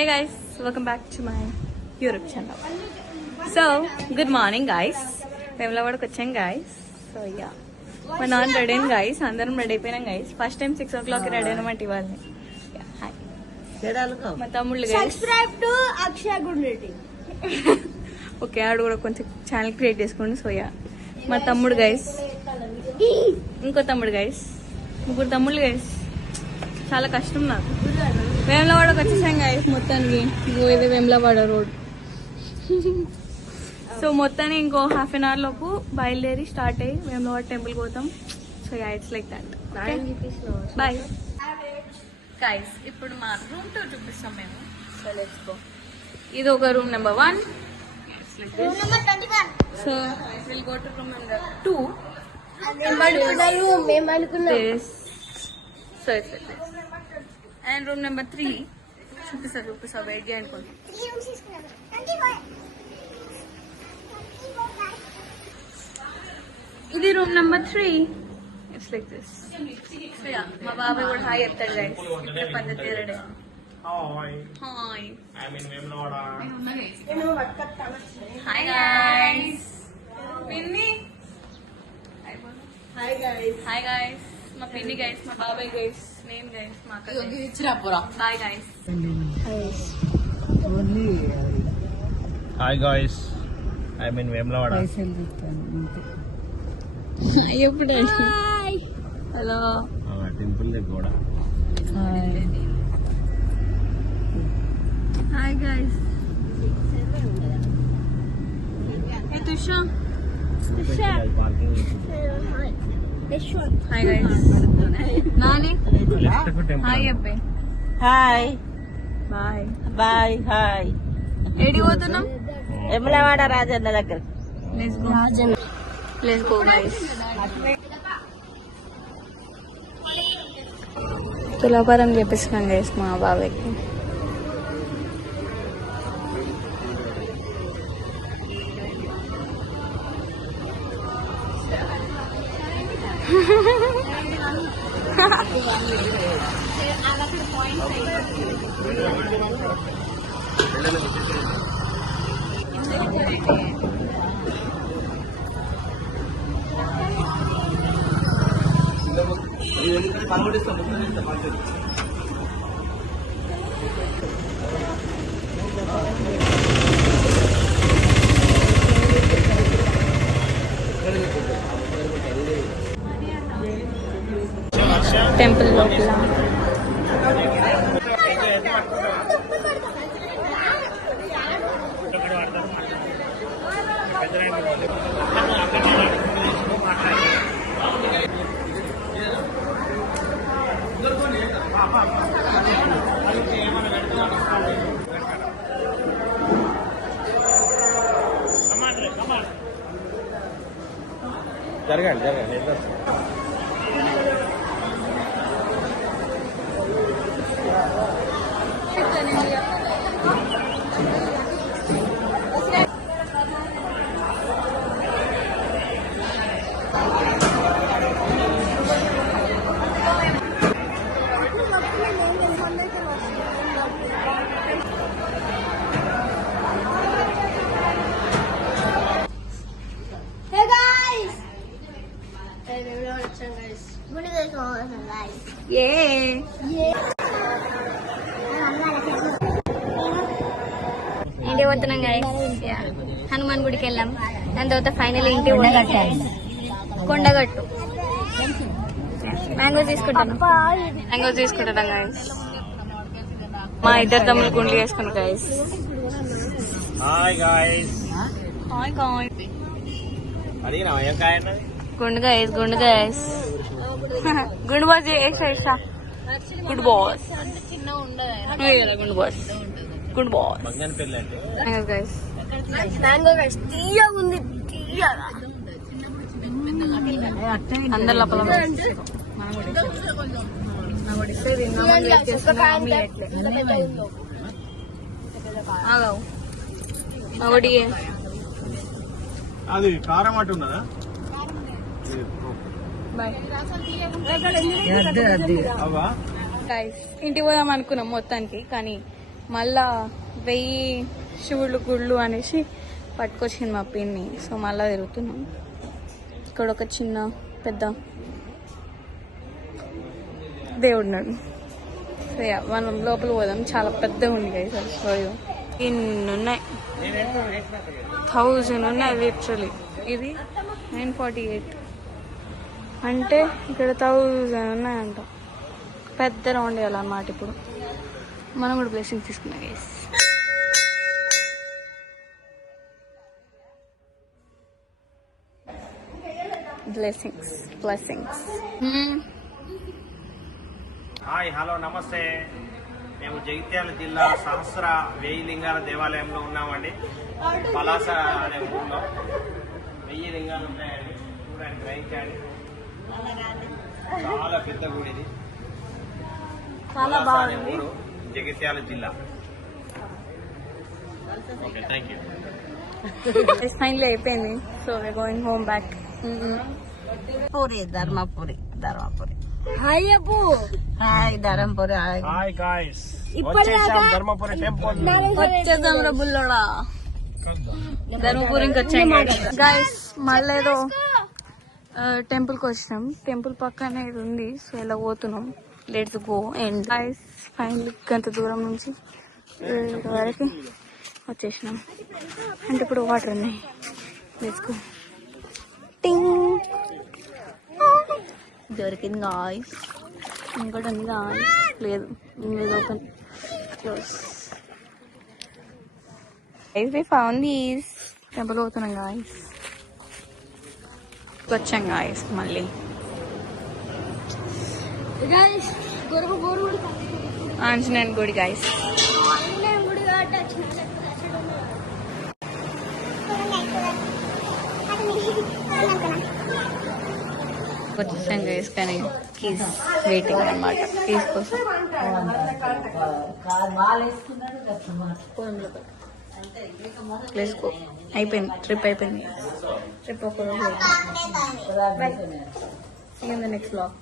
Hey guys, welcome back to my YouTube channel. So, good morning guys. Vemlavadaku vacham guys. So yeah. My non ready guys. Andaram ready ayipayam guys. First time 6 o'clock ready ayinamant ivalni. Yeah, hi. Ma tammullu guys. Subscribe to Akshay Gundreti. Okay, adu kuda konచెం channel create cheskondi. So yeah. Ma tammudu guys. Inko tammudu guys. Muguru tammullu guys. చాలా కష్టం నాకు. వేములవాడకు వచ్చేసాం guys మొత్తానికి. ఇది Vemulawada road. So మొత్తాన్ని ఇంకో half an hour లోపు బయలుదేరి స్టార్ట్ అయ్యి వేములవాడ టెంపుల్ పోతాం. So ya it's like that. Bye guys. ఇప్పుడు మా రూమ్ టూర్ చూపిస్తాం మేము. సో లెట్స్ గో. ఇది ఒక room number 1. So will go to room number 2. So it's like this. And room number 3 చూపిస్తా వెయిట్ చేయండి కొంచెం. ఇది room number 3. It's like this. మా బాబాయ్ కూడా హాయ్ చెప్తాడు గైస్. పద్ధతి ready. Hi hi. I mean Vemulawada. Hi guys. పిన్ని హాయ్ గైస్. Hi guys. మా పిన్ని గైస్, మా బాబాయ్ గైస్, నేమ్ గైస్, మా అక్క guys. Bye guys. Hi guys, I mean Vemulawada. ఎప్పుడు హలో టెంపుల్ దగ్గర. Hi guys. ఏ తుషా హాయ్ గైస్. నాని హాయ్ చెప్పే. Hi bye bye. హాయ్. ఏడికి పోతున్నాం? వేములవాడ రాజన్న దగ్గర. Let's go guys. తులాభారం చేపిస్తున్నాం గైస్ మా బాబాయ్కి. టెంపుల్ లోపల జరగండి జరగండి. ఇంటి పోతున్నాం గైస్. హనుమాన్ గుడికి వెళ్ళాం. దాని తర్వాత ఫైనల్ ఇంటి కొండగట్టు. మ్యాంగో తీసుకుంటాం గైస్. మా ఇద్దరు తమ్ముళ్ళు గుండ్లు వేసుకున్నాం guys. Hi guys. Hi guys. అడిగినా ఏం కాయ అన్నది? గుండు గైస్. గుండు బాస్ చేసా. Good boss. గుండు బాస్. Good boss. బంగారు పెళ్ళి అంటే గైస్. మ్యాంగో గైస్ తీయగా ఉంది. తీయగా అందరు లోపల ఒకటి అది కారం అటు ఉన్నదా? ఇంటికి పోదాం అనుకున్నాం మొత్తానికి, కానీ మళ్ళా 1000 శివుళ్ళు గుళ్ళు అనేసి పట్టుకొచ్చింది మా పిన్ని. సో మళ్ళా తిరుగుతున్నాం. ఇక్కడ ఒక చిన్న పెద్ద దేవుడున్నాడు. సో మనం లోపల పోదాం. చాలా పెద్దగా ఉంది కదా సో ఇన్ని ఉన్నాయి, 1000 ఉన్నాయి లిటరలీ. ఇది 948 అంటే ఇక్కడ 1000 ఉన్నాయంట. పెద్ద రౌండ్ వేయాలన్నమాట. ఇప్పుడు మనం కూడా బ్లెస్సింగ్ తీసుకున్నాం guys. Blessings blessings. Hi hello నమస్తే. మేము జగిత్యాల జిల్లా సహస్ర వేయి లింగాల దేవాలయంలో ఉన్నామండి. పలాస అనే ఊళ్ళో 1000 లింగాలు ఉంటాయండి. చూడండి, గ్రహించండి. చాలా పెద్ద గుడి ఇది. చాలా పలాస అనే బాగుంది. ఊరు, జగిత్యాల జిల్లా. Okay, thank you. ఫైనలీ అయిపోయింది. So we going home back. Dharmapuri hi Appu hi Dharmapuri hi hi guys, వచ్చేసాం ధర్మపురి టెంపుల్. వచ్చేద్దాం రా బుల్లోడా. ధర్మపురికి వచ్చాం గైస్. మళ్ళీ ఏదో టెంపుల్ కి వచ్చినాం. టెంపుల్ పక్కనే ఇది ఉంది. సో ఇలా పోతున్నాం. Let's go. And guys finally గంత దూరం నుంచి వరకు వచ్చేసినాం. అంటే ఇప్పుడు వాటర్ ఉన్నాయి. Let's go. టింగ్ దొరికింది గాయ్స్. ఇంకోటి ఉంది గాయ్స్. లేదు, ఇది open close. Guys we found these. Temple పోతున్నాం గాయ్స్. వచ్చాం గాయ్స్ మళ్ళీ. ఆంజనేయ గుడి గాయ్స్. వచ్చేసాం గైస్. కానీ కీస్ వెయిటింగ్ అన్నమాట. కీస్ కోసం అయిపోయింది. ట్రిప్ అయిపోయింది. ట్రిప్ ఒక రోజు. Next blog.